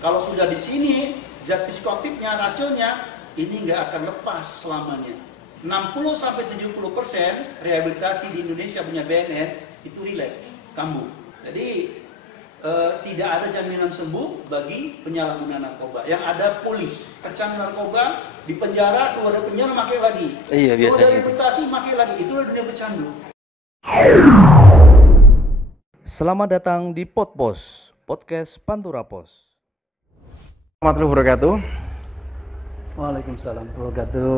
Kalau sudah di sini zat psikoaktifnya, racunnya, ini nggak akan lepas selamanya. 60-70% rehabilitasi di Indonesia punya BNN itu relapse, kambuh. Jadi tidak ada jaminan sembuh bagi penyalahguna narkoba. Yang ada pulih, pecandu narkoba di penjara, keluar dari penjara makai lagi. Iya, biasa keluar dari gitu. rehabilitasi makai lagi. Itulah dunia pecandu. Selamat datang di Podpos, podcast Pantura Pos. Assalamualaikum warahmatullahi wabarakatuh. Waalaikumsalam warahmatullahi wabarakatuh.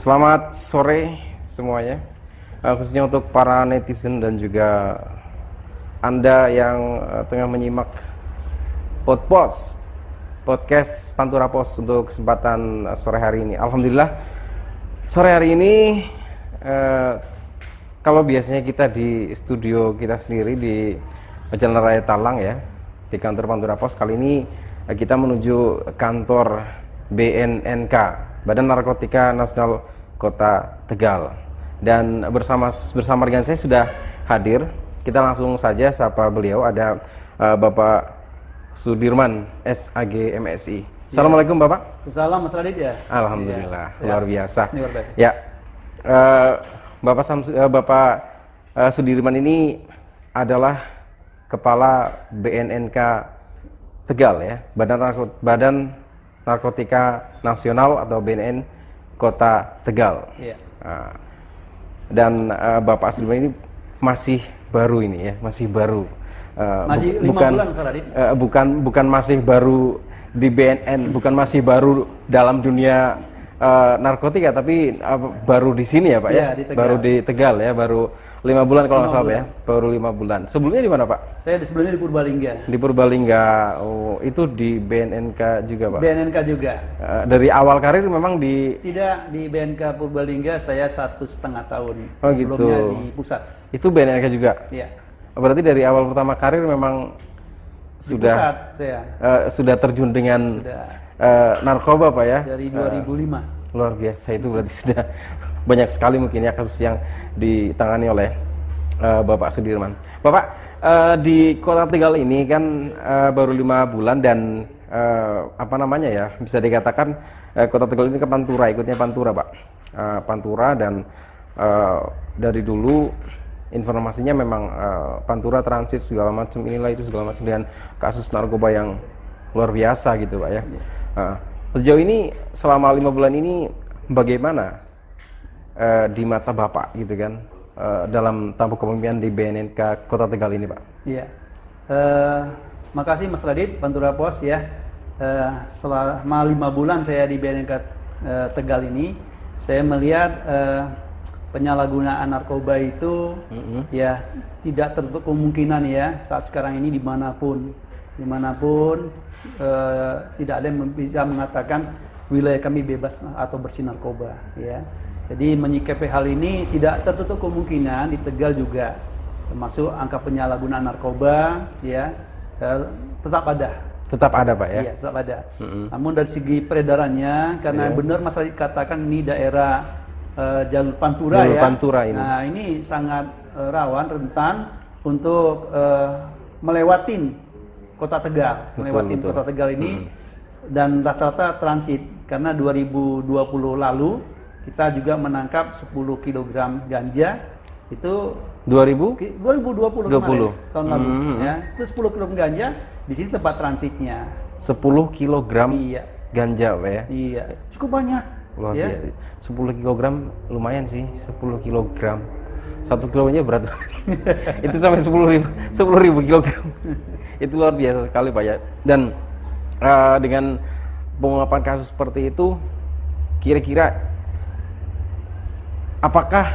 Selamat sore semuanya, khususnya untuk para netizen dan juga Anda yang tengah menyimak Podpos, podcast Pantura Pos untuk kesempatan sore hari ini. Alhamdulillah, sore hari ini kalau biasanya kita di studio kita sendiri di Jalan Raya Talang ya, di kantor Pantura Pos, kali ini kita menuju kantor BNNK, Badan Narkotika Nasional Kota Tegal. Dan bersama dengan saya sudah hadir. Kita langsung saja sapa beliau, ada Bapak Sudirman SAG MSI. Assalamualaikum Bapak. Salam Mas Radit ya. Alhamdulillah, Ya, luar biasa. Luar biasa. Ya, Bapak Sudirman ini adalah Kepala BNNK Tegal ya, Badan Narkotika Nasional atau BNN Kota Tegal. Iya. Dan Bapak Sudirman ini masih baru ini ya, masih baru. Masih 5 bulan Mas Radit. Bukan masih baru di BNN, bukan masih baru dalam dunia narkotika, tapi baru di sini ya Pak ya, di Tegal. baru di Tegal ya, baru 5 bulan kalau nggak salah ya, baru 5 bulan. Sebelumnya di mana Pak? Saya sebelumnya di Purbalingga. Di Purbalingga. Oh, itu di BNNK juga Pak? BNNK juga. Dari awal karir memang di... Tidak, di BNK Purbalingga saya 1,5 tahun. Oh gitu. Sebelumnya di pusat. Itu BNNK juga? Iya. Berarti dari awal pertama karir memang Di sudah pusat saya. Sudah terjun dengan Sudah. narkoba Pak ya? Dari 2005. Luar biasa, itu berarti sudah banyak sekali mungkin ya kasus yang ditangani oleh Bapak Sudirman. Bapak, di Kota Tegal ini kan baru 5 bulan dan apa namanya ya, bisa dikatakan Kota Tegal ini ke Pantura, ikutnya Pantura Pak. Pantura dan dari dulu informasinya memang Pantura transit segala macam, inilah itu segala macam, dan kasus narkoba yang luar biasa gitu Pak ya. Sejauh ini selama 5 bulan ini bagaimana di mata Bapak gitu kan dalam tampuk kepemimpinan di BNNK Kota Tegal ini Pak? Iya. Makasih Mas Radit, Pantura Pos ya. Selama 5 bulan saya di BNNK Tegal ini, saya melihat penyalahgunaan narkoba itu ya tidak tertutup kemungkinan ya saat sekarang ini dimanapun tidak ada yang bisa mengatakan wilayah kami bebas atau bersih narkoba ya. Jadi menyikapi hal ini tidak tertutup kemungkinan di Tegal juga termasuk angka penyalahgunaan narkoba ya tetap ada Pak ya. Iya, tetap ada. Namun dari segi peredarannya, karena benar Mas Radit katakan ini daerah jalur Pantura ya. Pantura ini. Nah, ini sangat rawan, rentan untuk melewatin Kota Tegal, Betul. Kota Tegal ini dan rata-rata transit karena 2020 lalu kita juga menangkap 10 kg ganja itu 2020 kemarin, tahun lalu ya. Itu 10 kg ganja di sini tempat transitnya. 10 kg ganja Pak ya? Iya, cukup banyak. Luar ya. biasa. 10 kg lumayan sih, 10 kg. 1 kilonya berat. Itu sampai 10.000 kg. Itu luar biasa sekali Pak ya. Dan dengan pengungkapan kasus seperti itu, kira-kira apakah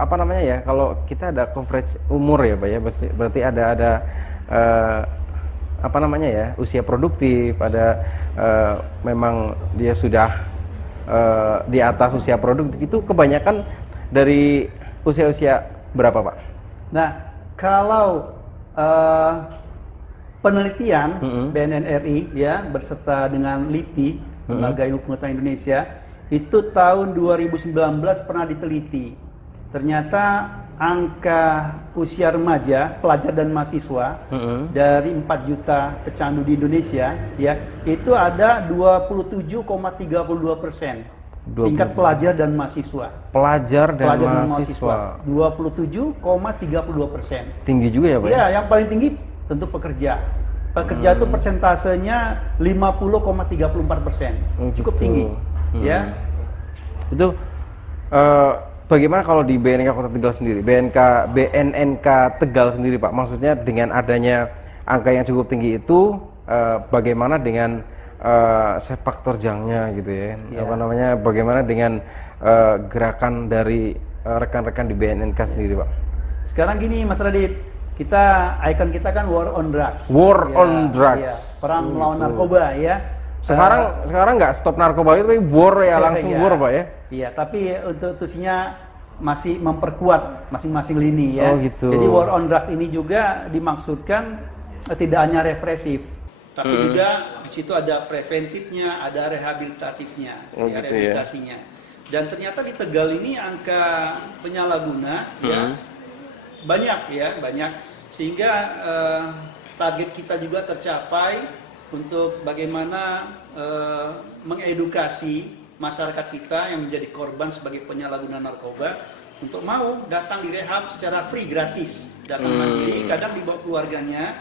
apa namanya ya, kalau kita ada coverage umur ya Pak ya, berarti ada apa namanya ya, usia produktif, ada memang dia sudah di atas usia produktif, itu kebanyakan dari usia-usia berapa Pak? Nah, kalau penelitian BNN RI ya berserta dengan LIPI, Lembaga Ilmu Pengetahuan Indonesia, itu tahun 2019 pernah diteliti. Ternyata angka usia remaja, pelajar dan mahasiswa dari 4 juta pecandu di Indonesia, ya, itu ada 27,32%. Tingkat pelajar dan mahasiswa. Pelajar dan mahasiswa. 27,32%. Tinggi juga ya Pak? Ya, yang paling tinggi tentu pekerja. Pekerja itu persentasenya 50,34%. Cukup tinggi. Ya. Itu bagaimana kalau di BNNK Kota Tegal sendiri, BNNK Tegal sendiri Pak, maksudnya dengan adanya angka yang cukup tinggi itu, bagaimana dengan sepak terjangnya gitu ya, apa namanya, bagaimana dengan gerakan dari rekan-rekan di BNNK sendiri Pak? Sekarang gini Mas Radit, ikon kita kan War on Drugs. War on Drugs. Ya, perang melawan narkoba ya. Sekarang nggak stop narkoba itu, tapi war ya, langsung war Pak ya? Iya, tapi untuk tusinya masih memperkuat masing-masing lini ya. Oh gitu. Jadi war on drug ini juga dimaksudkan tidak hanya represif, tapi juga di situ ada preventifnya, ada rehabilitatifnya, ya, gitu rehabilitasinya. Dan ternyata di Tegal ini angka penyalahguna ya banyak, sehingga target kita juga tercapai untuk bagaimana mengedukasi masyarakat kita yang menjadi korban sebagai penyalahguna narkoba untuk mau datang direhab secara free, gratis, datang mandiri, kadang dibawa keluarganya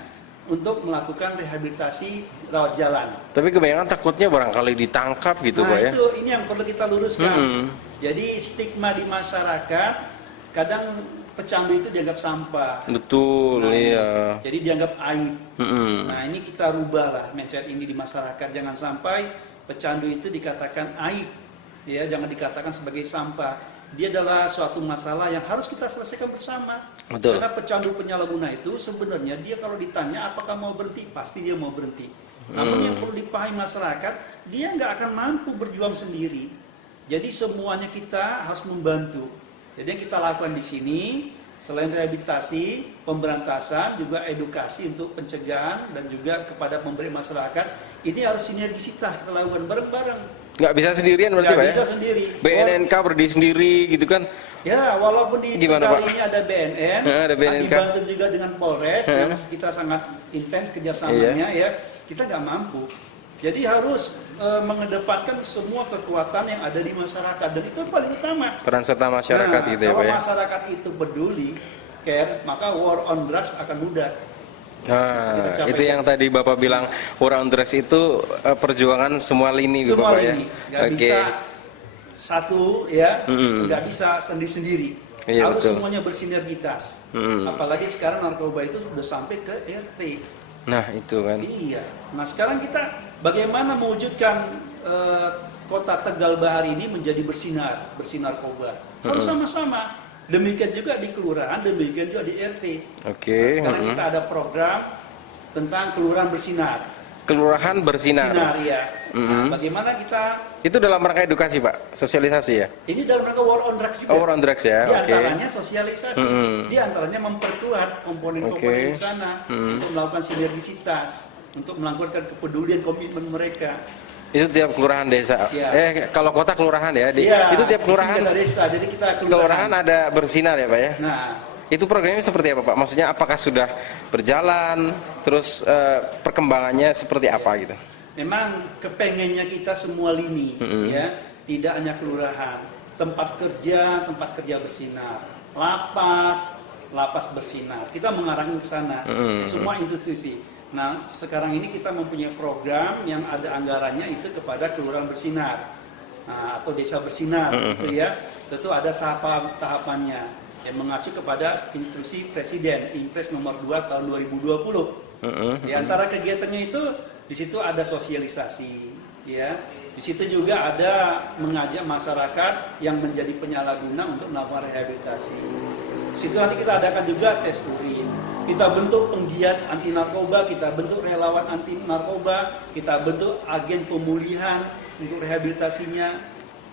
untuk melakukan rehabilitasi rawat jalan. Tapi kebanyakan takutnya barangkali ditangkap gitu Pak ya? Nah itu, ini yang perlu kita luruskan. Jadi stigma di masyarakat, kadang pecandu itu dianggap sampah. Betul, iya. Jadi dianggap aib. Nah ini kita rubahlah mindset ini di masyarakat. Jangan sampai pecandu itu dikatakan aib, ya, jangan dikatakan sebagai sampah. Dia adalah suatu masalah yang harus kita selesaikan bersama. Betul. Karena pecandu penyalahguna itu sebenarnya dia kalau ditanya apakah mau berhenti, pasti dia mau berhenti. Namun yang perlu dipahami masyarakat, dia nggak akan mampu berjuang sendiri. Jadi semuanya kita harus membantu. Jadi yang kita lakukan di sini, selain rehabilitasi, pemberantasan, juga edukasi untuk pencegahan dan juga kepada pemberi masyarakat, ini harus sinergisitas kita lakukan bareng-bareng. Nggak bisa sendirian berarti Pak ya? Nggak bisa sendiri. BNNK berdiri sendiri gitu kan? Ya, walaupun di Tegal ini ada BNN, ada BNNK, dibantu juga dengan Polres, yang kita sangat intens kerjasamanya, ya, kita nggak mampu. Jadi harus mengedepankan semua kekuatan yang ada di masyarakat, dan itu paling utama. Peran serta masyarakat gitu ya Pak ya? Kalau masyarakat itu peduli, care, maka war on drugs akan mudah. Nah, itu yang tadi Bapak bilang, war on drugs itu perjuangan semua lini semua Bapak lini. ya? Nggak bisa satu ya, nggak bisa sendiri-sendiri. Iya, harus betul. semuanya bersinergitas. Apalagi sekarang narkoba itu sudah sampai ke RT. Nah itu kan. Iya. Nah sekarang kita bagaimana mewujudkan kota Tegal Bahar ini menjadi bersinarkoba. Harus sama-sama. Demikian juga di kelurahan, demikian juga di RT. Oke. Nah, sekarang kita ada program tentang kelurahan bersinar. Kelurahan bersinar. Bersinar ya. Nah, bagaimana kita? Itu dalam rangka edukasi Pak, sosialisasi ya? Ini dalam rangka war on drugs juga. Oh, war on drugs ya. Di antaranya sosialisasi. Di antaranya memperkuat komponen-komponen di sana untuk melakukan sinergisitas, untuk melakukan kepedulian, komitmen mereka. Itu tiap kelurahan desa. Ya. Kalau kota kelurahan ya. Ya, itu tiap kelurahan. Desa, jadi kita kelurahan ada bersinar ya Pak ya. Nah, itu programnya seperti apa Pak? Maksudnya apakah sudah berjalan? Terus perkembangannya seperti apa gitu? Memang kepengennya kita semua lini, ya, tidak hanya kelurahan, tempat kerja bersinar, lapas bersinar. Kita mengarahkan ke sana, semua institusi. Nah, sekarang ini kita mempunyai program yang ada anggarannya itu kepada kelurahan bersinar, atau desa bersinar, gitu ya. Tentu ada tahapannya yang mengacu kepada instruksi Presiden, Impres nomor 2 tahun 2020. Di antara kegiatannya itu, di situ ada sosialisasi, ya. Di situ juga ada mengajak masyarakat yang menjadi penyalahguna untuk melakukan rehabilitasi. Di situ nanti kita adakan juga tes urin. Kita bentuk penggiat anti narkoba, kita bentuk relawan anti narkoba, kita bentuk agen pemulihan untuk rehabilitasinya.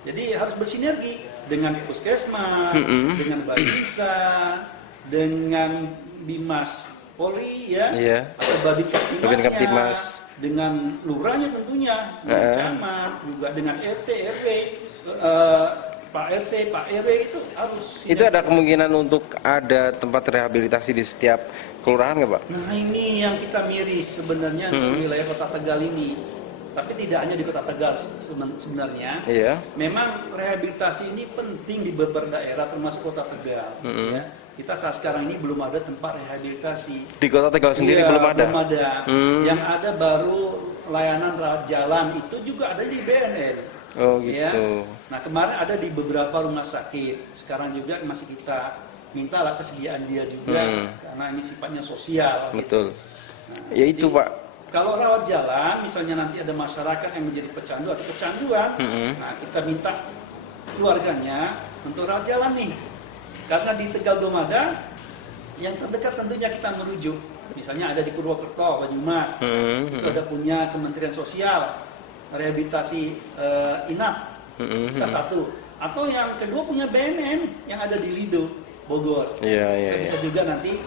Jadi harus bersinergi dengan puskesmas, dengan Babinsa, dengan Bimas Polri ya, atau Babinsa, dengan lurahnya tentunya, dengan camat, juga dengan RT RW, Pak RT, Pak RW itu harus. Itu ada kemungkinan untuk ada tempat rehabilitasi di setiap kelurahan nggak Pak? Nah ini yang kita miris sebenarnya di wilayah Kota Tegal ini. Tapi tidak hanya di Kota Tegal sebenarnya. Iya. Memang rehabilitasi ini penting di beberapa daerah termasuk Kota Tegal. Ya. Kita saat sekarang ini belum ada tempat rehabilitasi. Di Kota Tegal sendiri Iya, belum ada? Belum ada. Yang ada baru layanan rawat jalan, itu juga ada di BNN. Oh gitu. Ya. Nah kemarin ada di beberapa rumah sakit. Sekarang juga masih kita mintalah kesediaan dia juga. Karena ini sifatnya sosial. Betul. Gitu. Nah, Ya itu jadi, Pak. kalau rawat jalan, misalnya nanti ada masyarakat yang menjadi pecandu atau kecanduan, nah kita minta keluarganya untuk rawat jalan nih. Karena di Tegal belum ada, yang terdekat tentunya kita merujuk. Misalnya ada di Purwokerto, Banyumas, itu ada punya Kementerian Sosial, rehabilitasi inap, bisa satu. Atau yang kedua punya BNN yang ada di Lido, Bogor. Iya. Bisa juga nanti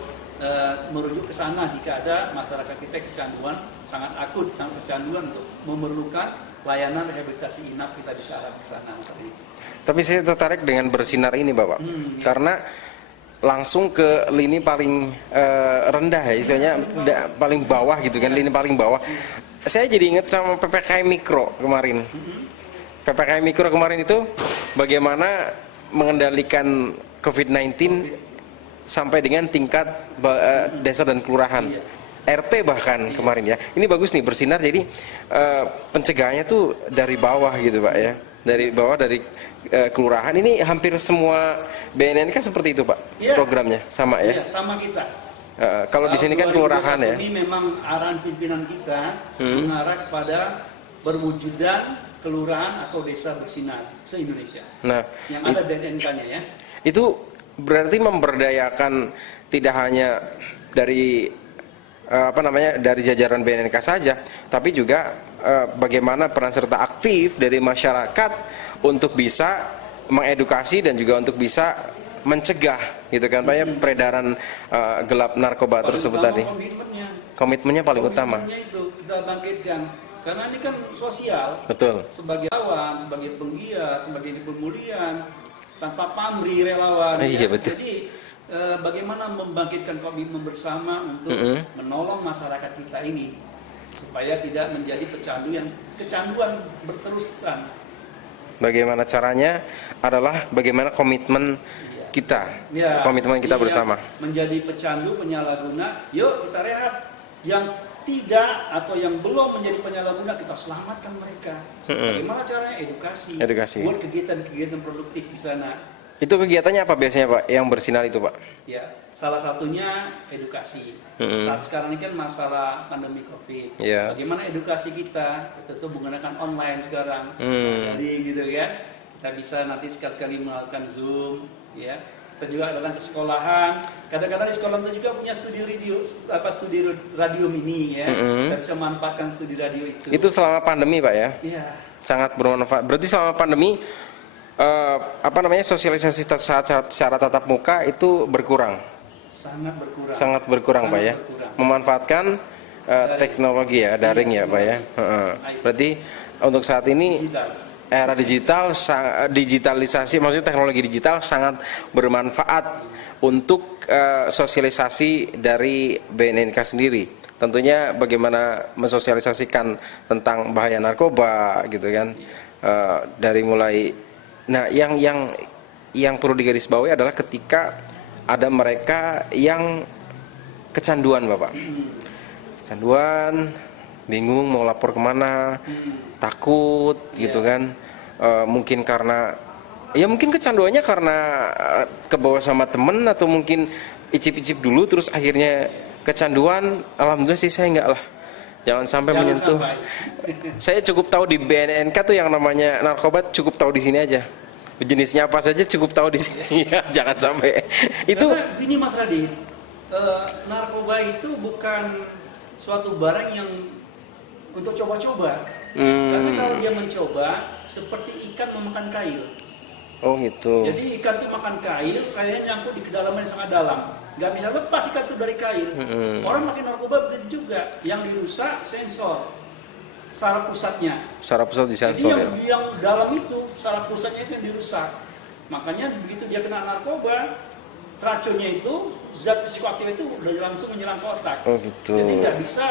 merujuk ke sana jika ada masyarakat kita kecanduan sangat akut, sangat kecanduan untuk memerlukan layanan rehabilitasi inap, kita bisa arah ke sana Mas Ari. Tapi saya tertarik dengan bersinar ini Bapak, karena langsung ke lini paling rendah ya, istilahnya paling bawah gitu kan, lini paling bawah. Saya jadi ingat sama PPKM Mikro kemarin. PPKM Mikro kemarin itu bagaimana mengendalikan COVID-19 sampai dengan tingkat desa dan kelurahan, RT bahkan kemarin ya. Ini bagus nih bersinar, jadi pencegahannya tuh dari bawah gitu Pak ya, dari bawah, dari kelurahan. Ini hampir semua BNN kan seperti itu Pak, programnya sama ya? Iya, sama kita. Kalau di sini kan kelurahan ya. Ini memang arahan pimpinan kita mengarah kepada berwujudan kelurahan atau desa bersinar se-Indonesia. Nah, yang ada BNN-nya ya. Itu berarti memberdayakan tidak hanya dari dari jajaran BNNK saja, tapi juga bagaimana peran serta aktif dari masyarakat untuk bisa mengedukasi dan juga untuk bisa mencegah gitu kan Pak ya, peredaran gelap narkoba tersebut tadi. Komitmennya paling utama. Itu kita bangkitkan karena ini kan sosial. Betul. Sebagai lawan, sebagai penggiat, sebagai pemulihan, tanpa pamrih relawan. Iya betul. Jadi bagaimana membangkitkan komitmen bersama untuk menolong masyarakat kita ini supaya tidak menjadi kecanduan berterusan. Bagaimana caranya adalah bagaimana komitmen kita, komitmen kita bersama. Menjadi pecandu, penyalahguna, yuk kita rehat. Yang tidak atau yang belum menjadi penyalahguna, kita selamatkan mereka. Bagaimana caranya? Edukasi. Buat kegiatan-kegiatan produktif di sana. Itu kegiatannya apa biasanya Pak, yang bersinar itu Pak? Ya, salah satunya edukasi. Saat sekarang ini kan masalah pandemi COVID. Bagaimana edukasi kita? Itu menggunakan online sekarang. Jadi gitu kan. Kita bisa nanti sekali-kali melakukan Zoom, ya. Kita juga datang ke sekolahan. Kadang-kadang di sekolah itu juga punya studi radio mini ya. Kita bisa manfaatkan studi radio itu. Itu selama pandemi Pak ya? Iya. Sangat bermanfaat. Berarti selama pandemi sosialisasi secara tatap muka itu berkurang. Sangat berkurang Pak ya. Memanfaatkan teknologi ya, daring ya Pak ya. Berarti untuk saat ini era digital, digitalisasi, maksudnya teknologi digital sangat bermanfaat untuk sosialisasi dari BNNK sendiri. Tentunya bagaimana mensosialisasikan tentang bahaya narkoba gitu kan, dari mulai. Nah, yang perlu digarisbawahi adalah ketika ada mereka yang kecanduan Bapak, kecanduan, bingung mau lapor kemana, takut gitu kan, mungkin karena mungkin kecanduannya karena kebawa sama temen, atau mungkin icip-icip dulu terus akhirnya kecanduan. Alhamdulillah sih saya enggak lah, jangan sampai menyentuh. Saya cukup tahu di BNNK tuh yang namanya narkoba, cukup tahu di sini aja, jenisnya apa saja cukup tahu di sini. Ya, jangan sampai itu. Karena ini Mas Radit, narkoba itu bukan suatu barang yang untuk coba-coba. Karena kalau dia mencoba seperti ikan memakan kail. Oh gitu. Jadi ikan itu makan kail, kailnya nyangkut di kedalaman yang sangat dalam, nggak bisa lepas ikan itu dari kail. Orang makin narkoba begitu juga, yang dirusak sensor, saraf pusatnya. Saraf pusat disensor. Jadi yang dalam itu saraf pusatnya itu yang dirusak. Makanya begitu dia kena narkoba, racunnya itu, zat psikoaktif itu udah langsung menyerang ke otak. Oh gitu. Jadi nggak bisa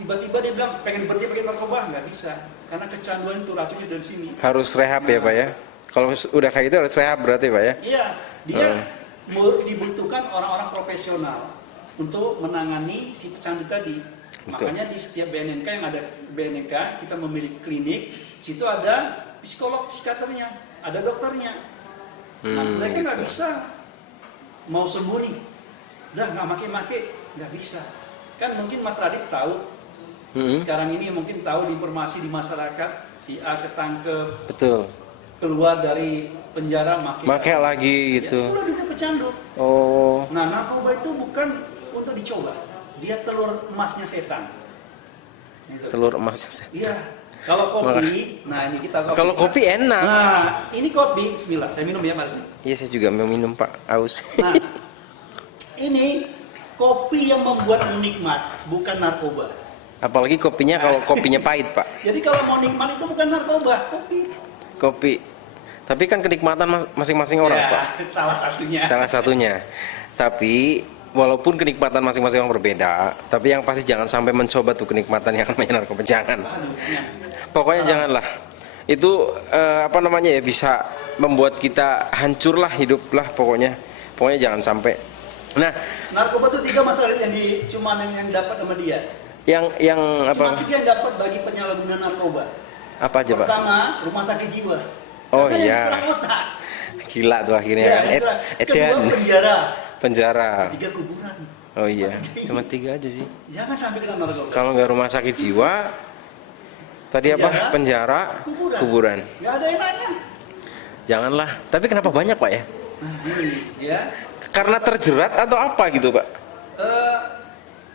tiba-tiba dia bilang pengen berhenti pakai narkoba, nggak bisa. Karena kecanduan itu racunnya dari sini. Harus rehab ya Pak ya? Kalau udah kayak gitu harus rehab berarti Pak ya? Iya, dia dibutuhkan orang-orang profesional untuk menangani si pecandu tadi. Betul. Makanya di setiap BNNK yang ada BNNK, kita memiliki klinik, situ ada psikolog, psikiaternya, ada dokternya. Nah, mereka nggak bisa mau sembuh nih, udah nggak make-make, nggak bisa. Kan mungkin Mas Radit tahu, sekarang ini mungkin tahu di informasi di masyarakat, si A ketangkep, Betul. keluar dari penjara Make lagi gitu. Ya, itulah dunia pecandu. Oh. Nah, narkoba itu bukan untuk dicoba, dia telur emasnya setan. Gitu. Telur emasnya setan. Iya. Kalau kopi, nah ini kita kopi. Kalau kopi enak. Nah, ini kopi, bismillah, saya minum ya Mas. Iya, saya juga mau minum Pak, aus. Nah, ini kopi yang membuat nikmat, bukan narkoba. Apalagi kopinya kalau kopinya pahit Pak. Jadi kalau mau nikmat itu bukan narkoba, Kopi. Tapi kan kenikmatan masing-masing orang ya, Pak. Salah satunya. Salah satunya. Tapi walaupun kenikmatan masing-masing orang berbeda, tapi yang pasti jangan sampai mencoba tuh kenikmatan yang namanya narkoba, jangan. Aduh, ya. Pokoknya janganlah. Itu apa namanya ya, bisa membuat kita hancurlah hiduplah pokoknya. Pokoknya jangan sampai. Nah, Narkoba itu 3 masalah yang yang dapat sama dia. yang Cuma apa? 3 yang dapat bagi penyalahguna narkoba. Apa aja Pak? Pertama, rumah sakit jiwa. Oh Karena yang iya. diserang otak. Gila tuh akhirnya Ya, kan. kedua penjara. Penjara. 3 kuburan. Oh iya, cuma 3 aja sih. Jangan sampai kena narkoba. Kalau nggak rumah sakit jiwa, tadi apa? Penjara, kuburan. Nggak ada enaknya. Janganlah. Tapi kenapa banyak Pak ya? Nah, ini ya. Karena terjerat atau apa gitu Pak?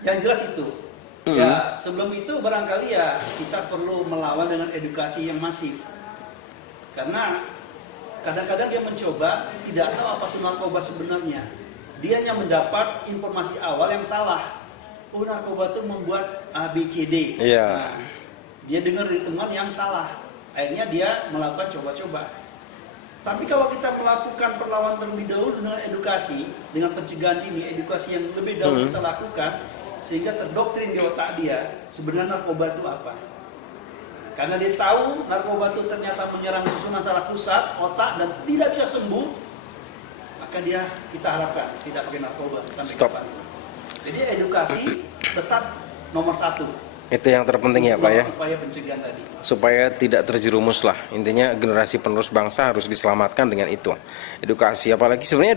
Yang jelas itu. Ya, sebelum itu barangkali ya kita perlu melawan dengan edukasi yang masif. Karena kadang-kadang dia mencoba tidak tahu apa itu narkoba sebenarnya. Dia hanya mendapat informasi awal yang salah. Oh, narkoba itu membuat ABCD. Iya. Nah, dia dengar dari teman yang salah. Akhirnya dia melakukan coba-coba. Tapi kalau kita melakukan perlawanan terlebih dahulu dengan edukasi, dengan pencegahan ini, edukasi yang lebih dahulu kita lakukan, sehingga terdoktrin di otak dia sebenarnya narkoba itu apa. Karena dia tahu narkoba itu ternyata menyerang susunan saraf pusat, otak, dan tidak bisa sembuh, maka dia kita harapkan tidak pakai narkoba sampai Stop. kapan. Jadi edukasi tetap nomor 1. Itu yang terpenting ya Pak ya. Upaya pencegahan tadi. Supaya tidak terjerumus lah. Intinya generasi penerus bangsa harus diselamatkan dengan itu. Edukasi, apalagi sebenarnya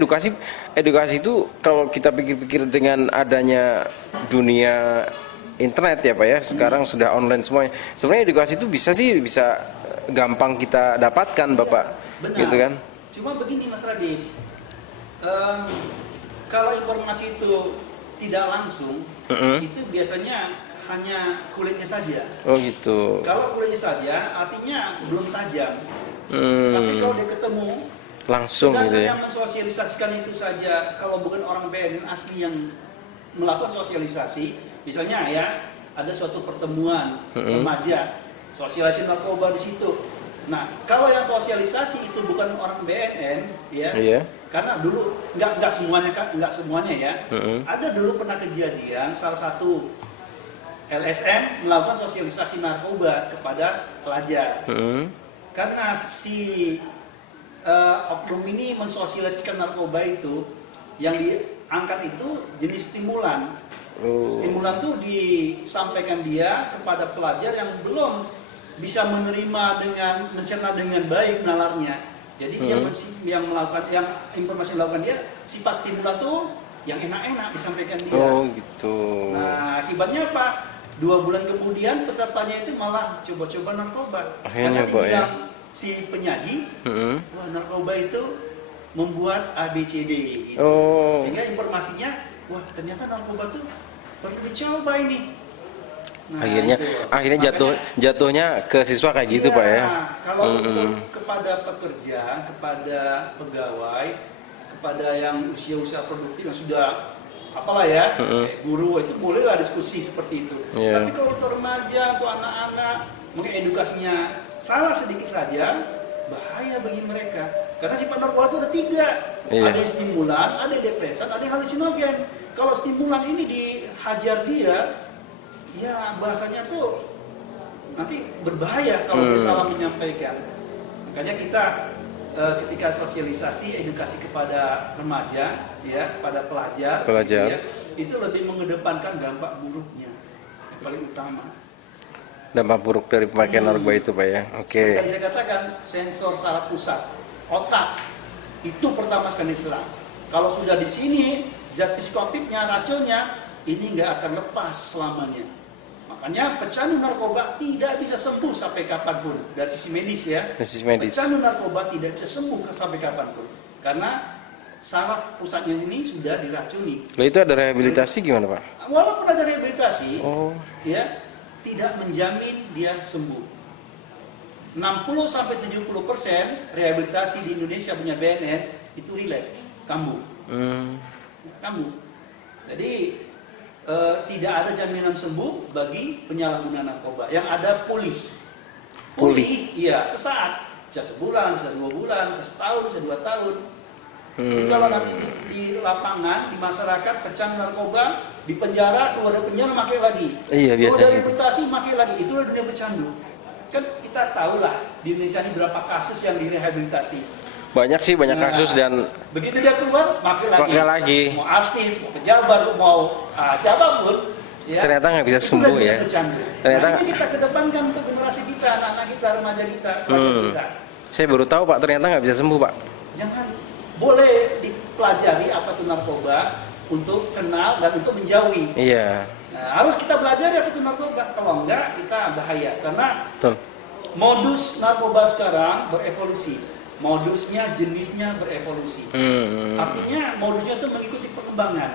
edukasi itu kalau kita pikir-pikir dengan adanya dunia internet ya Pak ya, sekarang sudah online semuanya. Sebenarnya edukasi itu bisa gampang kita dapatkan Bapak. Benar. Gitu kan? Cuma begini Mas Radit, kalau informasi itu tidak langsung, itu biasanya hanya kulitnya saja. Oh gitu. Kalau kulitnya saja, artinya belum tajam. Tapi kalau dia ketemu, Langsung gitu ya. yang mensosialisasikan itu saja, kalau bukan orang BNN asli yang melakukan sosialisasi, misalnya ya, ada suatu pertemuan remaja, sosialisasi narkoba di situ. Nah, kalau yang sosialisasi itu bukan orang BNN, ya, Iya. karena dulu nggak semuanya ya, ada dulu pernah kejadian salah satu LSM melakukan sosialisasi narkoba kepada pelajar. Karena si oknum ini mensosialisasikan narkoba itu, yang diangkat itu jenis stimulan. Stimulan itu disampaikan dia kepada pelajar yang belum bisa mencerna dengan baik nalarnya. Jadi yang melakukan, yang informasi yang dilakukan dia, sifat stimulan itu yang enak-enak disampaikan dia. Oh gitu. Nah, akibatnya apa? 2 bulan kemudian pesertanya itu malah coba-coba narkoba. Akhirnya Karena Pak ya. si penyaji, wah narkoba itu membuat ABCD gitu. Oh. Sehingga informasinya, wah ternyata narkoba itu perlu dicoba ini. Nah, akhirnya jatuhnya ke siswa kayak gitu iya, Pak ya. Kalau untuk kepada pekerja, kepada pegawai, kepada yang usia produktif yang sudah apalah ya, kayak guru, itu bolehlah diskusi seperti itu. Yeah. Tapi kalau untuk remaja, untuk anak-anak, mungkin edukasinya salah sedikit saja, bahaya bagi mereka. Karena sifat narkoba itu ada 3. Iya. Ada yang stimulan, ada yang depresan, ada yang halusinogen. Kalau stimulan ini dihajar dia, ya bahasanya tuh nanti berbahaya kalau dia salah menyampaikan. Makanya kita ketika sosialisasi edukasi kepada remaja, ya, kepada pelajar. Gitu ya, itu lebih mengedepankan dampak buruknya yang paling utama. Dampak buruk dari pemakaian narkoba itu, Pak ya. Oke. Tadi saya katakan sensor saraf pusat, otak itu pertama sekali diserang. Kalau sudah di sini zat psikoaktifnya, racunnya ini nggak akan lepas selamanya. Makanya pecandu narkoba tidak bisa sembuh sampai kapanpun dari sisi medis ya. Sisi medis. Pecandu narkoba tidak bisa sembuh sampai kapanpun karena saraf pusatnya ini sudah diracuni. Lalu itu ada rehabilitasi gimana, Pak? Walaupun ada rehabilitasi, Oh. ya tidak menjamin dia sembuh. 60-70% rehabilitasi di Indonesia punya BNN itu relapse, kambuh. Kambuh. Jadi tidak ada jaminan sembuh bagi penyalahguna narkoba. Yang ada pulih. Pulih, iya, sesaat. Bisa sebulan, bisa 2 bulan, bisa setahun, bisa 2 tahun. Jadi kalau nanti di lapangan, di masyarakat, pecandu narkoba, di penjara, keluar dari penjara, makai lagi. Iya, biasanya keluar dari gitu. rehabilitasi, makai lagi. Itulah dunia pecandu. Kan kita tahulah di Indonesia ini berapa kasus yang direhabilitasi. Banyak sih, banyak kasus dan begitu dia keluar, makai lagi. Makai lagi. Mau artis, mau pejabat, mau siapapun, ya, ternyata nggak bisa itu sembuh kan ya. pecandu. Ternyata Nah, ini kita kedepankan untuk generasi kita, anak-anak kita, remaja kita, pelajar kita. Saya baru tahu, Pak, ternyata nggak bisa sembuh, Pak. Jangan, boleh dipelajari apa itu narkoba untuk kenal dan untuk menjauhi. Iya. Nah, harus kita belajar apa itu narkoba. Kalau enggak, kita bahaya. Karena Betul. modus narkoba sekarang berevolusi. Modusnya, jenisnya berevolusi. Artinya modusnya itu mengikuti perkembangan.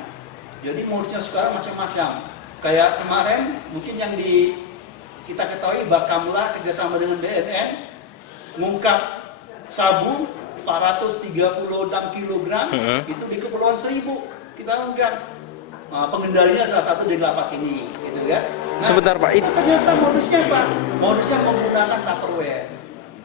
Jadi modusnya sekarang macam-macam. Kayak kemarin mungkin yang kita ketahui Bakamla kerjasama dengan BNN mengungkap sabu 436 kg itu di Kepulauan Seribu kita ungkap. Pengendalinya salah satu di lapas ini, gitu ya. Nah, Sebentar, Pak. ternyata modusnya apa? Modusnya menggunakan Tupperware.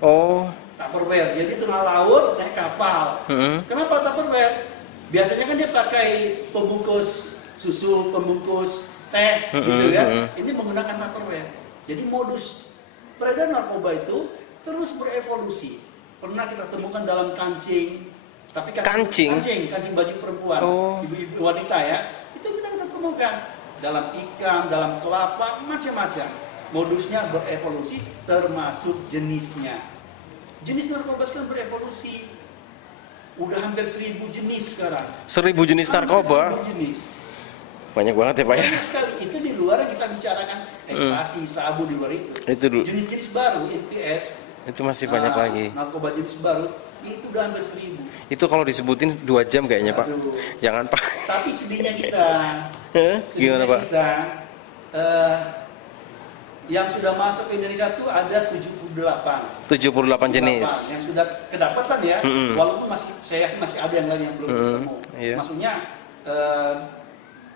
Oh. Tupperware, jadi tengah laut naik kapal. Kenapa Tupperware? Biasanya kan dia pakai pembungkus susu, pembungkus teh, gitu ya. Ini menggunakan Tupperware. Jadi modus peredaran narkoba itu terus berevolusi. Pernah kita temukan dalam kancing, tapi kancing baju perempuan, ibu-ibu wanita ya. Itu kita temukan dalam ikan, dalam kelapa, macam-macam. Modusnya berevolusi, termasuk jenisnya. Jenis narkoba sekarang berevolusi. Udah hampir 1000 jenis sekarang. 1000 jenis narkoba? 1000 jenis. Banyak banget ya, Pak ya? Banyak sekali. Itu di luar yang kita bicarakan ekstasi, sabu di luar itu. Itu dulu. Jenis-jenis baru, NPS. Itu masih banyak lagi. Narkoba jenis baru, itu udah hampir 1000. Itu kalau disebutin 2 jam kayaknya, Pak. Aduh. Jangan, Pak. Tapi sedihnya kita, Gimana, Pak? Kita, yang sudah masuk ke Indonesia itu ada 78 jenis. yang sudah kedapatan ya, walaupun saya yakin masih ada yang lain yang belum ketemu. Iya. Maksudnya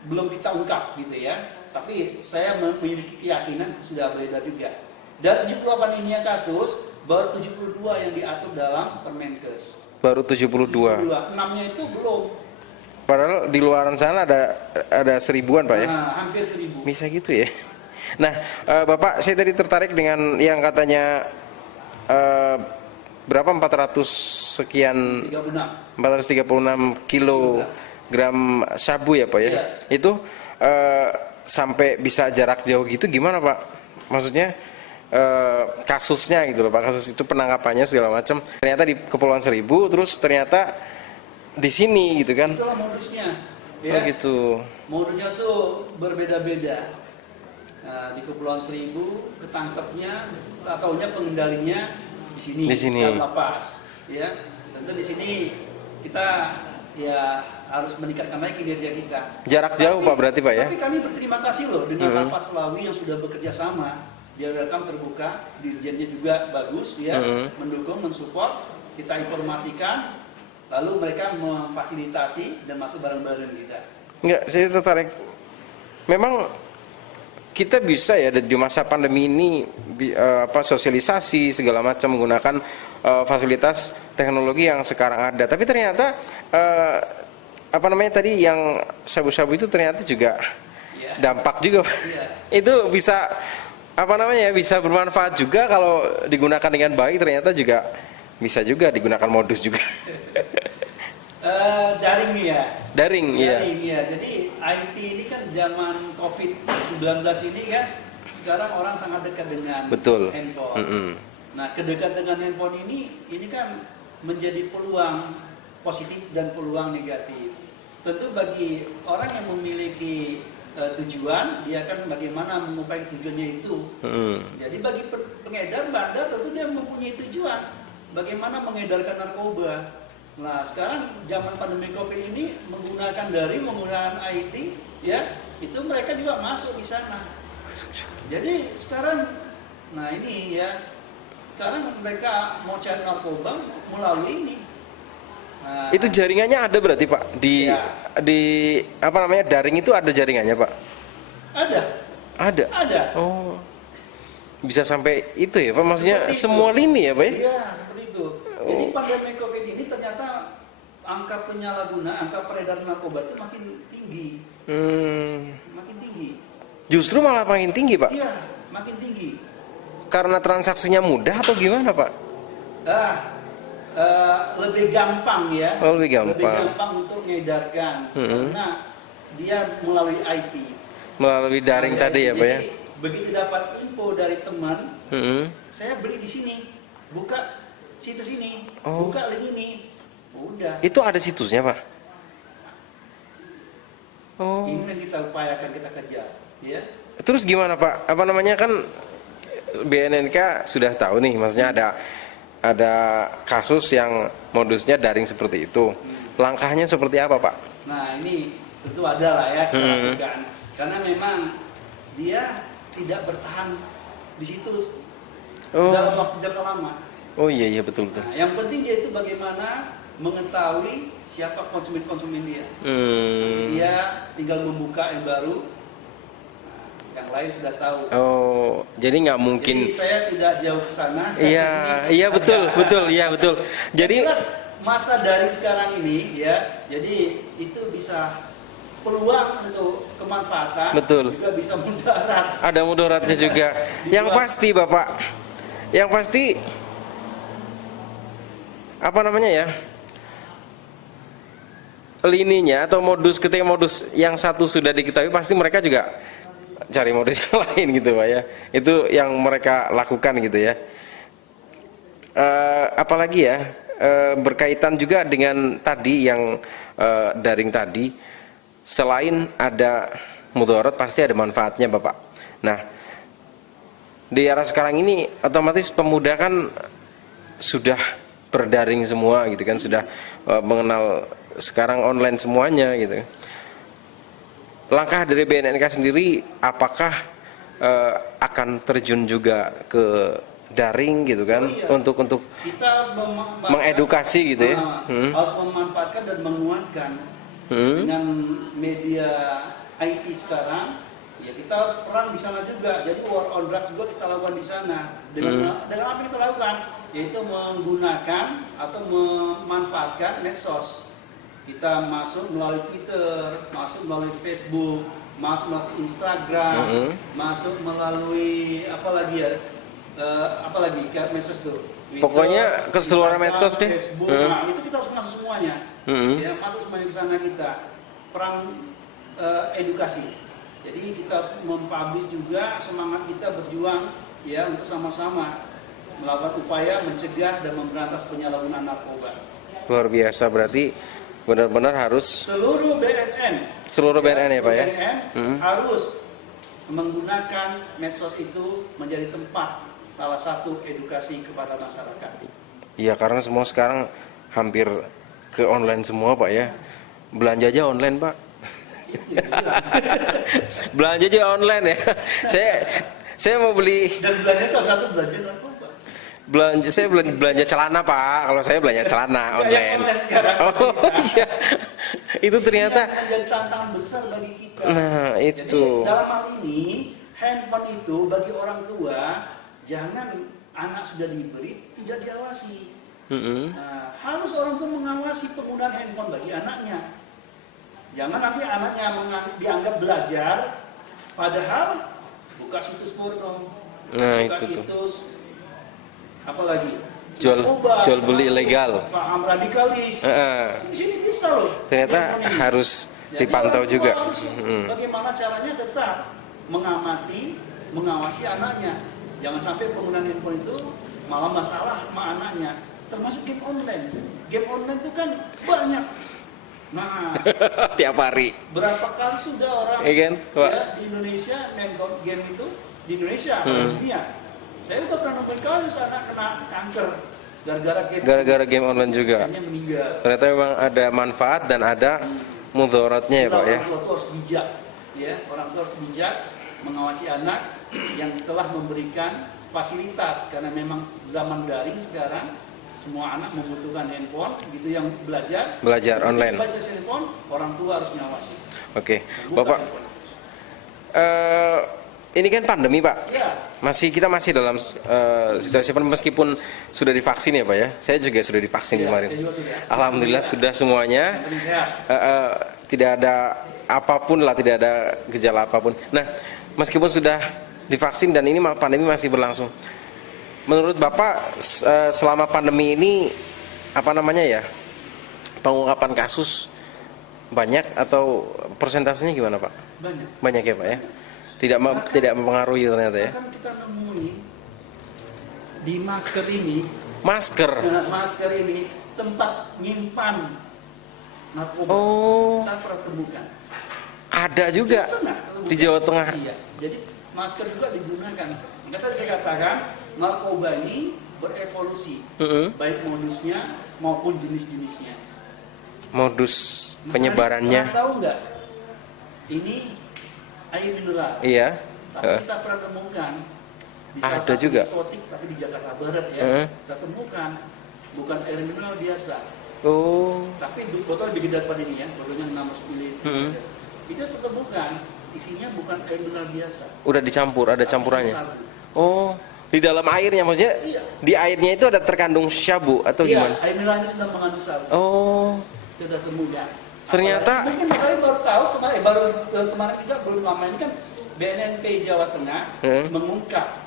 belum kita ungkap gitu ya. Tapi saya memiliki keyakinan itu sudah beredar juga. Dari 78 ini yang kasus, baru 72 yang diatur dalam Permenkes. Baru 72. 6-nya itu belum. Padahal di luaran sana ada 1000-an, Pak ya. Nah, hampir 1000. Bisa gitu ya. Nah, Bapak, saya tadi tertarik dengan yang katanya berapa 400 sekian 436 kilogram sabu ya, Pak ya. Iya. Itu sampai bisa jarak jauh gitu gimana, Pak? Maksudnya kasusnya gitu loh, Pak. Kasus itu penangkapannya segala macam. Ternyata di Kepulauan Seribu, terus ternyata di sini gitu kan. Itulah modusnya. Ya? Oh gitu. Modusnya tuh berbeda-beda. Nah, di Kepulauan Seribu ketangkepnya, tak taunya pengendalinya di sini. Dalam lapas. Ya, tentu di sini kita ya harus meningkatkan lagi kinerja kita. Jarak jauh, Pak, berarti, Pak ya. Tapi kami berterima kasih loh dengan Lapas Selawi yang sudah bekerja sama. Dia welcome, terbuka, dirjennya juga bagus, ya, mendukung, mensupport, kita informasikan, lalu mereka memfasilitasi dan masuk bareng-bareng kita. Enggak, saya tertarik. Memang kita bisa ya di masa pandemi ini sosialisasi segala macam menggunakan fasilitas teknologi yang sekarang ada. Tapi ternyata tadi yang sabu-sabu itu ternyata juga dampak juga. Itu bisa bisa bermanfaat juga kalau digunakan dengan baik, ternyata juga bisa juga digunakan modus juga. Daring ya. Daring ya. Jadi IT ini kan zaman COVID-19 ini kan sekarang orang sangat dekat dengan handphone. Nah, kedekatan dengan handphone ini kan menjadi peluang positif dan peluang negatif. Tentu bagi orang yang memiliki tujuan, dia akan bagaimana mengupai tujuannya itu. Jadi bagi pengedar bandar tentu dia mempunyai tujuan, bagaimana mengedarkan narkoba. Nah, sekarang zaman pandemi COVID ini menggunakan menggunakan IT, ya, itu mereka juga masuk di sana. Jadi sekarang, nah ini ya, sekarang mereka mau cari narkoba melalui ini. Nah, itu jaringannya ada berarti Pak di daring itu ada jaringannya Pak? Ada. Oh, bisa sampai itu ya Pak? Maksudnya semua lini ya Pak ya? Iya, seperti itu. Jadi pandemi COVID ini ternyata angka peredaran narkoba itu makin tinggi. Makin tinggi. Justru malah makin tinggi Pak? Iya, makin tinggi. Karena transaksinya mudah atau gimana Pak? Lebih gampang ya. Oh, lebih gampang. Lebih gampang untuk mengedarkan karena dia melalui IT. Melalui daring tadi ya Pak ya? Begitu dapat info dari teman, saya beli di sini, buka situs ini, buka link ini, udah. Itu ada situsnya Pak? Oh. Ini yang kita upayakan, kita kejar, ya. Terus gimana Pak? Kan BNNK sudah tahu nih, maksudnya ada kasus yang modusnya daring seperti itu. Langkahnya seperti apa Pak? Nah ini tentu ada lah ya kita lakukan, karena memang dia tidak bertahan di situ dalam waktu jangka lama. Oh iya betul. Nah, yang penting dia itu bagaimana mengetahui siapa konsumen dia. Dia tinggal membuka yang baru, yang lain sudah tahu. Oh, jadi nggak mungkin. Jadi saya tidak jauh ke sana. Iya betul. Jadi masa daring sekarang ini ya, jadi itu bisa peluang untuk kemanfaatan. Betul. Juga bisa mudarat. Ada mudaratnya juga. Yang pasti Bapak, lininya atau ketika modus yang satu sudah diketahui, pasti mereka juga cari modus yang lain gitu Pak ya. Itu yang mereka lakukan gitu ya. Apalagi ya, berkaitan juga dengan tadi yang daring tadi, selain ada mudarat pasti ada manfaatnya Bapak. Nah, di era sekarang ini otomatis pemuda kan sudah berdaring semua gitu kan, sudah mengenal sekarang online semuanya gitu. Langkah dari BNNK sendiri apakah akan terjun juga ke daring gitu kan? Untuk kita harus mengedukasi gitu ya. Harus memanfaatkan dan menguatkan dengan media IT sekarang. Ya kita harus peran di sana juga. Jadi war on drugs juga kita lakukan di sana. Dengan apa yang kita lakukan? Yaitu menggunakan atau memanfaatkan medsos. Kita masuk melalui Twitter, masuk melalui Facebook, masuk melalui Instagram, masuk melalui apalagi medsos tuh. Twitter, pokoknya keseluruhan medsos deh. Facebook, nah itu kita harus masuk semuanya. Ya, masuk semuanya ke sana kita. Perang edukasi. Jadi kita harus mempublish juga semangat kita berjuang ya untuk sama-sama melakukan upaya mencegah dan memberantas penyalahgunaan narkoba. Luar biasa, berarti benar-benar harus seluruh BNN ya Pak ya. Harus menggunakan medsos itu menjadi tempat salah satu edukasi kepada masyarakat. Iya, karena semua sekarang hampir ke online semua Pak ya. Belanja aja online Pak. Belanja aja online ya. Saya mau beli. Dan belanja salah satu belanja apa? Saya belanja celana Pak. Kalau saya belanja celana online. Oh iya. Itu ternyata menjadi tantangan besar bagi kita. Nah itu. Jadi dalam hal ini handphone itu bagi orang tua jangan anak sudah diberi tidak diawasi. Nah, harus orang tua mengawasi penggunaan handphone bagi anaknya. Jangan nanti anaknya dianggap belajar, padahal buka situs porno, buka situs apalagi jual beli ilegal, paham radikalis. Sini bisa loh. Ternyata harus dipantau juga. Bagaimana caranya tetap mengamati, mengawasi anaknya. Jangan sampai penggunaan handphone itu malah masalah sama anaknya. Termasuk game online. Game online itu kan banyak. Nah, tiap hari. Berapa kali sudah orang kan, di Indonesia main game itu di Indonesia, di dunia. Saya udah pernah nemuin kasus anak kena kanker gara-gara game online juga. Ternyata memang ada manfaat dan ada mudaratnya ya Pak ya. Orang tua harus bijak, ya. Orang tua harus bijak mengawasi anak yang telah memberikan fasilitas karena memang zaman daring sekarang. Semua anak membutuhkan handphone, gitu yang belajar online. Handphone, orang tua harus mengawasi. Oke, Bapak. Ini kan pandemi Pak. Ya. Kita masih dalam situasi pandemi meskipun sudah divaksin ya Pak ya. Saya juga sudah divaksin kemarin. Saya juga sudah. Alhamdulillah sudah semuanya. Tidak ada apapun lah, tidak ada gejala apapun. Nah, meskipun sudah divaksin dan ini pandemi masih berlangsung. Menurut Bapak selama pandemi ini pengungkapan kasus banyak atau persentasenya gimana Pak? Banyak ya Pak ya? Tidak mempengaruhi ternyata ya? Kan kita nemuin di masker ini. Masker ini tempat nyimpan narkoba. Kita pernah temukan. Ada juga di Jawa Tengah. Iya. Jadi masker juga digunakan. Tadi saya katakan narkoba ini berevolusi, baik modusnya maupun jenis-jenisnya. Modus penyebarannya. Tahu nggak? Ini air mineral. Iya. Tapi kita pernah temukan di salah ada satu juga. diskotik, tapi di Jakarta Barat ya. Kita temukan bukan air mineral biasa. Tapi botol lebih gede daripada ini ya, botolnya 600 ml. Itu temukan isinya bukan air mineral biasa. Udah dicampur, ada campurannya. Di dalam airnya maksudnya? Iya. Di airnya itu ada terkandung syabu atau gimana? Iya, air mineralnya sudah mengandung sabu. Sudah temukan. Ternyata mungkin kalian baru tahu kemarin juga belum lama ini kan BNNP Jawa Tengah mengungkap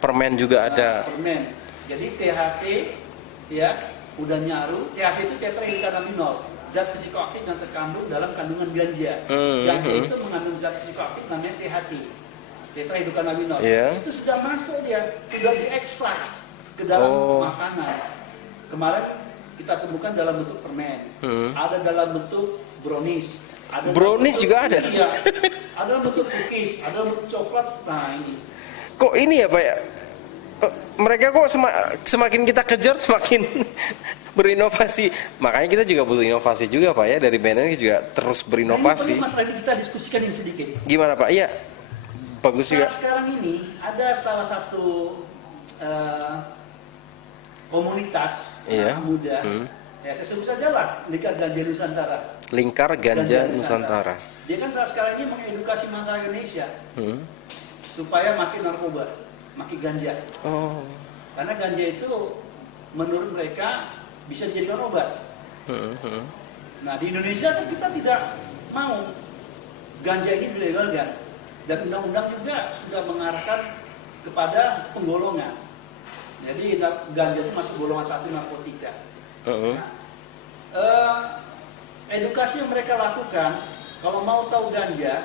permen juga ada. Permen. Jadi THC ya udah nyaru. THC itu tetrahydrocannabinol, zat psikoaktif yang terkandung dalam kandungan ganja. Ganja itu mengandung zat psikoaktif namanya THC. Tetrahydrocannabinol. Itu sudah masuk dia, sudah diekstrak ke dalam makanan. Kemarin kita temukan dalam bentuk permen, ada dalam bentuk brownies, brownies juga ada. Iya, ada dalam bentuk cookies, ada dalam bentuk coklat. Nah ini. Kok ini ya Pak ya? Mereka kok semakin kita kejar semakin berinovasi. Makanya kita juga butuh inovasi juga Pak ya, dari BNN juga terus berinovasi. Nah, ini Mas Randy kita diskusikan ini sedikit. Gimana Pak? Iya. Bagus juga. Sekarang ini ada salah satu komunitas anak muda, ya saya sebut saja lah Lingkar Ganja Nusantara. Lingkar Ganja Nusantara. Dia kan saat sekarang ini mengedukasi masyarakat Indonesia supaya makin narkoba, makin ganja. Karena ganja itu menurut mereka bisa dijadikan obat. Nah di Indonesia kan kita tidak mau ganja ini dilegalkan. Dan undang-undang juga sudah mengarahkan kepada penggolongan. Jadi ganja itu masuk golongan 1 narkotika. Edukasi yang mereka lakukan, kalau mau tahu ganja,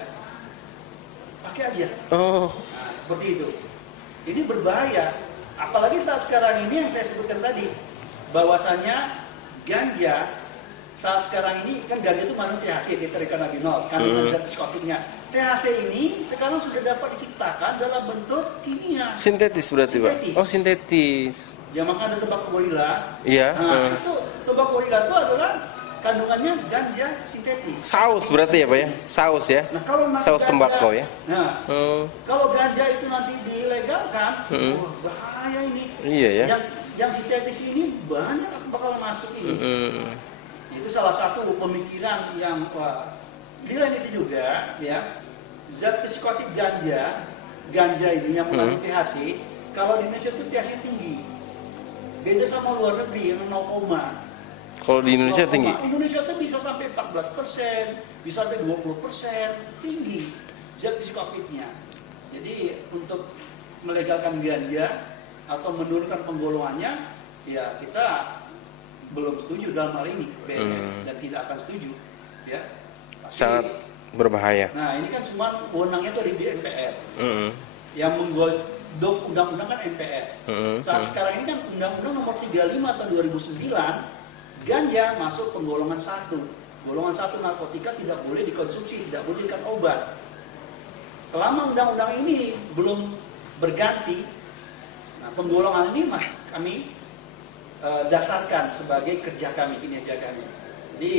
pakai aja. Nah, seperti itu. Ini berbahaya. Apalagi saat sekarang ini yang saya sebutkan tadi, bahwasanya ganja saat sekarang ini kan ganja itu mengandung THC, tetrahydrocannabinol, kandungan zat psikoaktifnya. THC ini sekarang sudah dapat diciptakan dalam bentuk kimia. Sintetis berarti Pak? Sintetis. Ya maka ada tembakau gorila. Iya. Nah, itu tembakau gorila itu adalah kandungannya ganja sintetis. Saus berarti ya Pak ya? Saus ya? Nah, kalau saus ganja, tembakau ya? Nah, kalau ganja itu nanti dilegalkan, bahaya ini. Iya ya. Yang sintetis ini banyak bakal masuk ini. Itu salah satu pemikiran yang di lain itu juga ya zat psikoaktif ganja ini yang mengandung THC, kalau di Indonesia itu THC tinggi. Beda sama luar negeri yang 0, Kalau di Indonesia tinggi. Indonesia tuh bisa sampai 14%, bisa sampai 20%, tinggi zat psikoaktifnya. Jadi untuk melegalkan ganja atau menurunkan penggolongannya, ya kita belum setuju dalam hal ini, BNN, dan tidak akan setuju, ya. Tapi, Sangat berbahaya. Nah ini kan semua wewenangnya itu di MPR, yang menggodok undang-undang kan MPR. Saat sekarang ini kan undang-undang nomor 35 tahun 2009, ganja masuk penggolongan 1. Golongan 1 narkotika tidak boleh dikonsumsi, tidak boleh dijadikan obat. Selama undang-undang ini belum berganti, nah penggolongan ini kami dasarkan sebagai kerja kami, kinerja kami. Jadi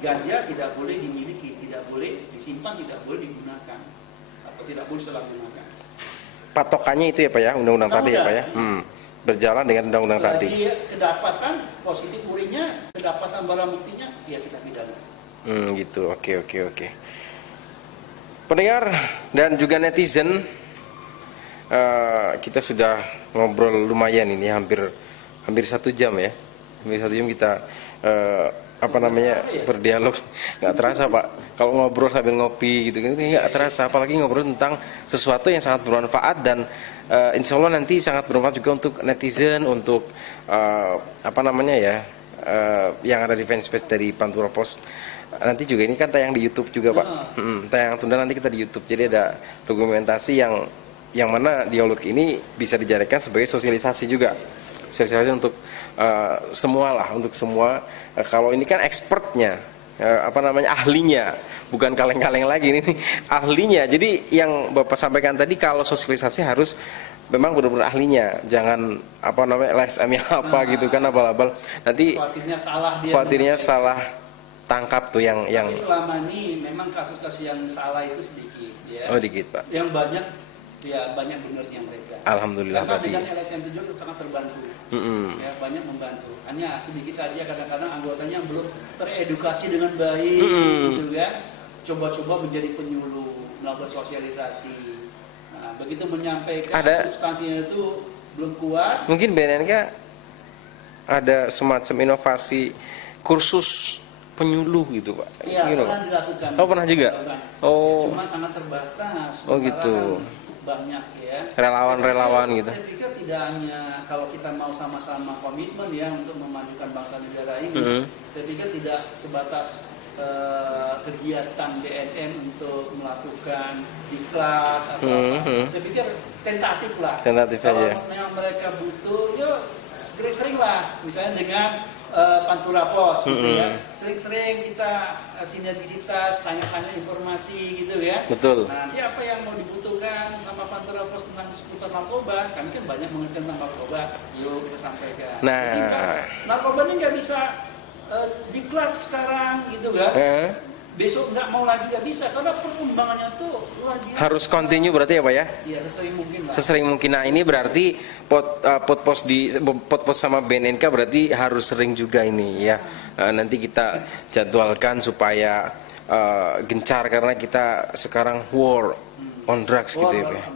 ganja tidak boleh dimiliki, tidak boleh disimpan, tidak boleh digunakan, atau tidak boleh disalahgunakan. Patokannya itu ya Pak ya, undang-undang tadi ya Pak ya. Berjalan dengan undang-undang tadi. Selagi kedapatan positif urinnya, kedapatan barang buktinya, ya kita pidana. Gitu. Oke. Pendengar dan juga netizen, kita sudah ngobrol lumayan ini hampir 1 jam ya. Hampir 1 jam kita berdialog. Nggak terasa Pak, kalau ngobrol sambil ngopi gitu nggak terasa, apalagi ngobrol tentang sesuatu yang sangat bermanfaat dan insya Allah nanti sangat bermanfaat juga untuk netizen, untuk yang ada di fanspage dari Pantura Post. Nanti juga ini kan tayang di YouTube juga Pak. Tayang tunda nanti kita di YouTube, jadi ada dokumentasi yang mana dialog ini bisa dijadikan sebagai sosialisasi juga, sosialisasi untuk semua lah, untuk semua. Kalau ini kan expertnya, ahlinya, bukan kaleng-kaleng lagi, ini ahlinya. Jadi yang Bapak sampaikan tadi, kalau sosialisasi harus memang benar-benar ahlinya, jangan LSM yang gitu kan, abal-abal. Nanti khawatirnya salah tangkap tuh yang. Tapi selama ini memang kasus-kasus yang salah itu sedikit ya. Oh dikit Pak. Yang banyak ya banyak benernya mereka. Alhamdulillah. Karena berarti. bidang LSM itu juga sangat terbantu. Ya banyak membantu. Hanya sedikit saja kadang-kadang anggotanya yang belum teredukasi dengan baik, gitu kan. Coba-coba menjadi penyuluh, melakukan sosialisasi. Nah, begitu menyampaikan substansinya itu belum kuat. Mungkin BNNK ada semacam inovasi kursus penyuluh gitu Pak. Iya, pernah dilakukan. Oh, pernah juga. Oh. Cuma sangat terbatas. Oh gitu. Banyak ya. Relawan-relawan gitu. Saya pikir tidak hanya kalau kita mau sama-sama komitmen ya untuk memajukan bangsa negara ini. Saya pikir tidak sebatas kegiatan BNN untuk melakukan diklat atau apa. Saya pikir tentatif lah. Tentatif kalau aja. yang mereka butuh, yuk sering-sering lah. Misalnya dengan Pantura Pos gitu ya. Sering-sering kita sinergisitas, tanya-tanya informasi gitu ya. Betul. Nah, nanti apa yang mau dibutuhkan sama Pantura Pos tentang seputar narkoba, kami kan banyak mengerti tentang narkoba, yuk kita sampaikan. Nah, jadi, narkoba ini nggak bisa diklat sekarang gitu kan. Besok nggak mau lagi nggak bisa, karena perkembangannya tuh luar biasa. Harus continue berarti ya Pak ya? Iya, sesering mungkin lah. Sesering mungkin. Nah ini berarti Potpos sama BNNK berarti harus sering juga ini ya. Nanti kita jadwalkan supaya gencar, karena kita sekarang war on drugs gitu ya Pak.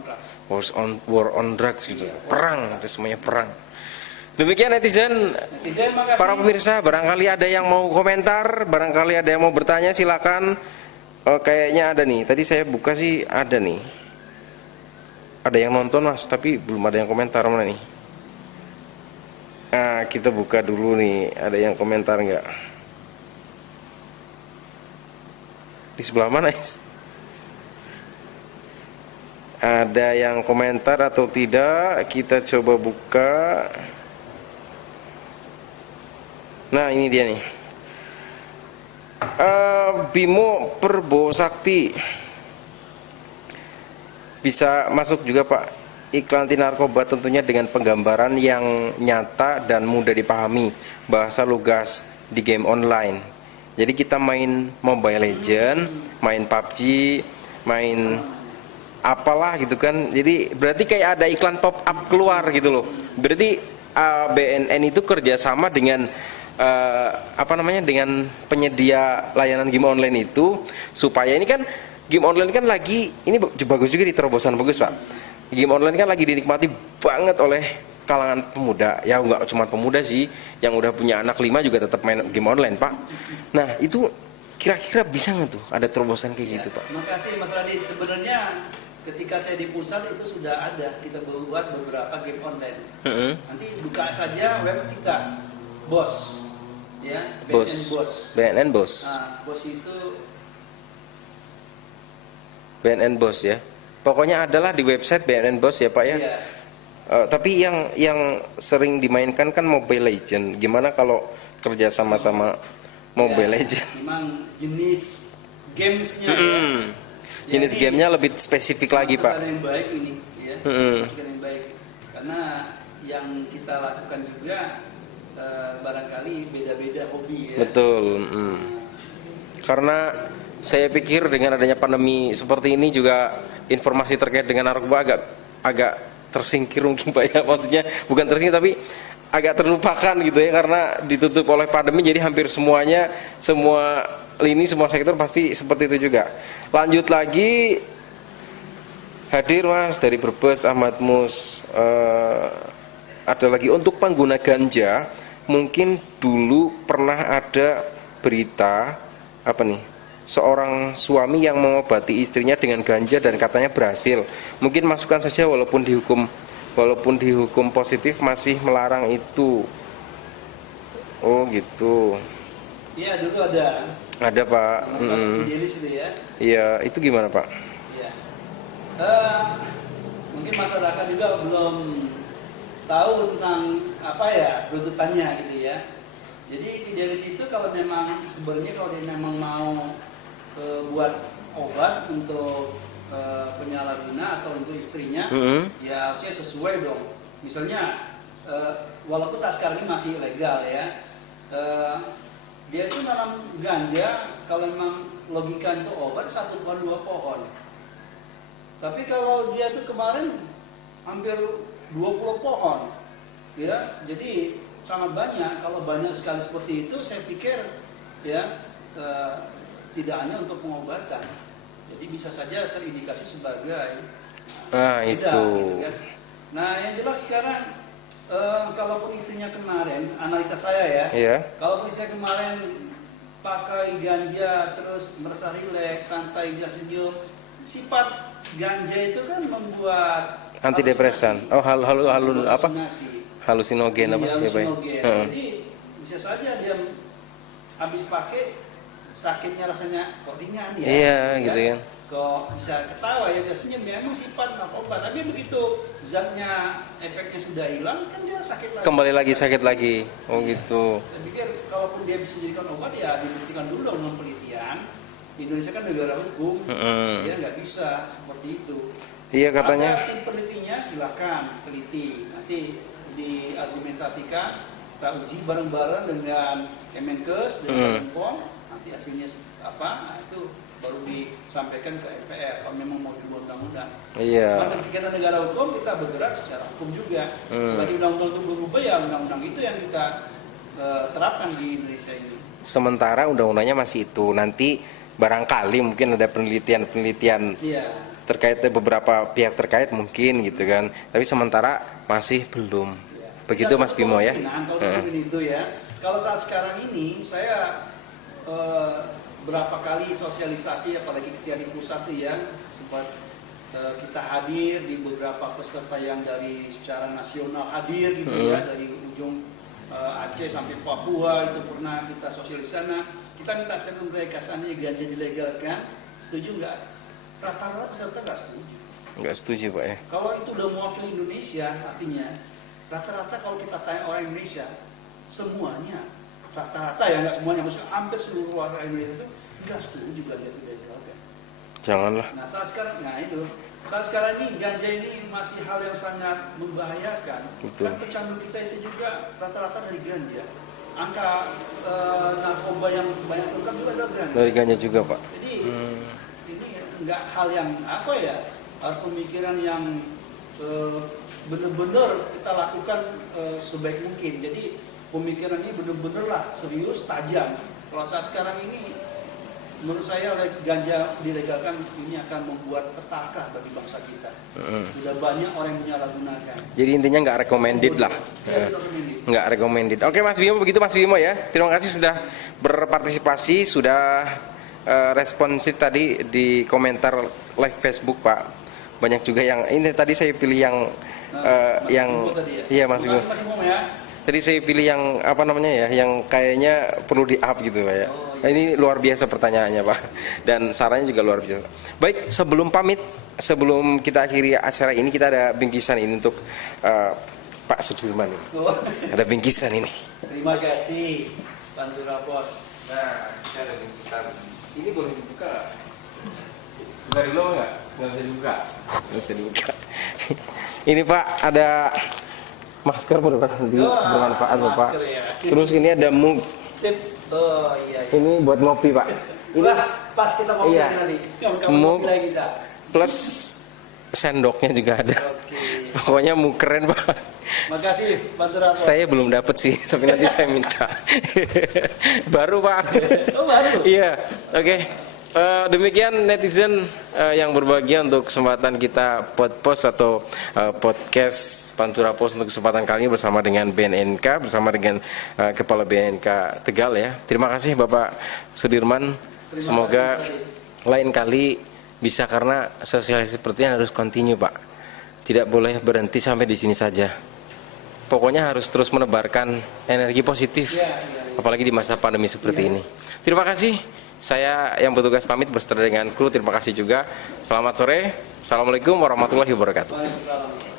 War on drugs gitu. Perang, itu semuanya perang. Demikian netizen, para pemirsa, barangkali ada yang mau komentar, barangkali ada yang mau bertanya, silakan. Kayaknya ada nih, tadi saya buka sih ada nih. Ada yang nonton Mas, tapi belum ada yang komentar, mana nih? Nah, kita buka dulu nih, ada yang komentar nggak? Di sebelah mana Mas? Ada yang komentar atau tidak? Kita coba buka. Nah ini dia nih, Bimo Perbo Sakti, bisa masuk juga Pak, iklan anti narkoba tentunya dengan penggambaran yang nyata dan mudah dipahami, bahasa lugas di game online. Jadi kita main Mobile Legend, main PUBG, main apalah gitu kan. Jadi berarti kayak ada iklan pop up keluar gitu loh. Berarti BNN itu kerjasama dengan dengan penyedia layanan game online itu, supaya ini kan game online kan lagi ini bagus juga di terobosan bagus Pak. Game online kan lagi dinikmati banget oleh kalangan pemuda. Ya nggak cuma pemuda sih, yang udah punya anak 5 juga tetap main game online Pak. Nah itu kira-kira bisa nggak tuh ada terobosan kayak gitu Pak? Terima kasih Mas Radit. Sebenarnya ketika saya di pusat itu sudah ada, kita buat beberapa game online. Nanti buka saja web kita, BOS, ya, BNN BOS. BNN BOS. Nah, BOS itu BNN BOS ya. Pokoknya adalah di website BNN BOS ya Pak ya. iya. Tapi yang sering dimainkan kan Mobile Legend. Gimana kalau kerja sama-sama Mobile Legend? Memang jenis gamesnya ya. Jenis gamenya lebih spesifik lagi Pak. Masukan yang baik ini, ya. Masukan yang baik. Karena yang kita lakukan juga barangkali beda-beda hobi ya. Betul. Karena saya pikir dengan adanya pandemi seperti ini juga informasi terkait dengan narkoba agak tersingkir mungkin Pak ya. Maksudnya bukan tersingkir tapi agak terlupakan gitu ya, karena ditutup oleh pandemi, jadi hampir semua lini, semua sektor pasti seperti itu juga. Lanjut lagi, hadir Mas dari Brebes, Ahmad Mus. Ada lagi untuk pengguna ganja, mungkin dulu pernah ada berita apa nih, seorang suami yang mengobati istrinya dengan ganja dan katanya berhasil. Mungkin masukan saja, walaupun dihukum positif masih melarang itu. Oh gitu. Iya, dulu ada. Ada Pak. Idealis itu ya. Iya, itu gimana Pak? Iya. Mungkin masyarakat juga belum tahu tentang apa ya runtutannya gitu ya. Jadi idealis itu kalau memang sebenarnya kalau dia memang mau buat obat untuk penyalahguna atau untuk istrinya, ya harusnya sesuai dong. Misalnya walaupun saat sekarang ini masih legal ya, dia itu nanam ganja kalau memang logika itu obat 1 pohon 2 pohon. Tapi kalau dia itu kemarin hampir 20 pohon, ya, jadi sangat banyak. Kalau banyak sekali seperti itu, saya pikir ya tidak hanya untuk pengobatan. Jadi bisa saja terindikasi sebagai itu. gitu kan. Nah, yang jelas sekarang kalaupun istrinya kemarin, analisa saya ya, kalaupun istrinya kemarin pakai ganja terus merasa rileks, santai, bisa senyum, sifat ganja itu kan membuat antidepresan. Halusinogen apa? Halusinogen. Jadi bisa saja dia habis pakai sakitnya rasanya kok ringan ya. Iya, gitu kan. Kok bisa ketawa ya, biasanya memang sifat narkoba. Tapi begitu zatnya efeknya sudah hilang, kan dia sakit lagi. Kembali lagi sakit lagi. Oh gitu. Saya pikir kalaupun dia bisa dijadikan obat ya dibuktikan dulu dengan penelitian. Indonesia kan negara hukum, dia nggak bisa seperti itu. Iya katanya. Ada tim penelitinya, silakan teliti. Nanti diargumentasikan, kita uji bareng-bareng dengan Kemenkes, dengan Bepom. Nanti hasilnya apa? Nah, itu baru disampaikan ke MPR kalau memang mau dibuat undang-undang. Iya. Karena kita negara hukum, kita bergerak secara hukum juga. Selagi undang-undang itu berubah ya undang-undang itu yang kita terapkan di Indonesia ini. Sementara undang-undangnya masih itu. Nanti barangkali mungkin ada penelitian terkait beberapa pihak terkait mungkin gitu kan. Tapi sementara masih belum. Begitu Mas Bimo ya. Itu ya. Kalau saat sekarang ini saya berapa kali sosialisasi, apalagi ketika di pusat ya, sempat kita hadir di beberapa peserta yang dari secara nasional hadir gitu ya, dari ujung Aceh sampai Papua itu pernah kita sosialisasi. Kita minta statement mereka, seandainya ganja dilegalkan, setuju nggak? Rata-rata peserta nggak setuju. Nggak setuju Pak ya. Kalau itu udah mewakili Indonesia, artinya rata-rata kalau kita tanya orang Indonesia, semuanya rata-rata ya, nggak semuanya, maksudnya hampir seluruh warga Indonesia itu nggak setuju ganja itu dilegalkan. Janganlah. Nah saat sekarang ini ganja ini masih hal yang sangat membahayakan. Betul. Dan pecandu kita itu juga rata-rata dari ganja. Angka narkoba yang banyak terungkap juga dari ganja. Dari ganja juga Pak. Jadi ini nggak hal yang apa ya, harus pemikiran yang benar-benar kita lakukan sebaik mungkin. Jadi pemikiran ini benar-benar lah serius, tajam. Kalau saat sekarang ini menurut saya oleh ganja dilegalkan ini akan membuat petaka bagi bangsa kita. Sudah banyak orang yang menyalahgunakan. Jadi intinya nggak recommended lah. Nggak recommended. Oke Mas Bimo, begitu Mas Bimo ya. Terima kasih sudah berpartisipasi, sudah responsif tadi di komentar live Facebook Pak. Banyak juga yang ini tadi saya pilih yang iya Mas Bimo. Tadi saya pilih yang apa namanya ya, yang kayaknya perlu di up gitu Pak ya. Ini luar biasa pertanyaannya Pak, dan sarannya juga luar biasa. Baik, sebelum pamit, sebelum kita akhiri acara ini, kita ada bingkisan ini untuk Pak Sudirman. Ada bingkisan ini. Terima kasih Pantura Pos. Nah, kita ada bingkisan. Ini boleh dibuka? Dari lo nggak? Nggak bisa dibuka. Nggak bisa dibuka. Ini Pak, ada masker bermanfaat loh Pak. Ya. Terus ini ada mug. Sip. Oh iya. Ini buat ngopi Pak. Ini pas kita ngopi iya. nanti. Mug kita. plus sendoknya juga ada. Oke. Pokoknya mug keren Pak. Makasih Mas Raffi. Saya belum dapat sih, tapi nanti saya minta. Baru Pak. Oh baru. Iya. Oke. Demikian netizen yang berbahagia untuk kesempatan kita podcast atau podcast Pantura Post untuk kesempatan kali ini bersama dengan BNNK, bersama dengan Kepala BNNK Tegal ya. Terima kasih Bapak Sudirman. Semoga lain kali bisa, karena sosialisasi seperti ini harus continue Pak. Tidak boleh berhenti sampai di sini saja. Pokoknya harus terus menebarkan energi positif, apalagi di masa pandemi seperti ini. Terima kasih. Saya yang bertugas pamit beserta dengan kru. Terima kasih juga. Selamat sore. Assalamualaikum warahmatullahi wabarakatuh. Waalaikumsalam.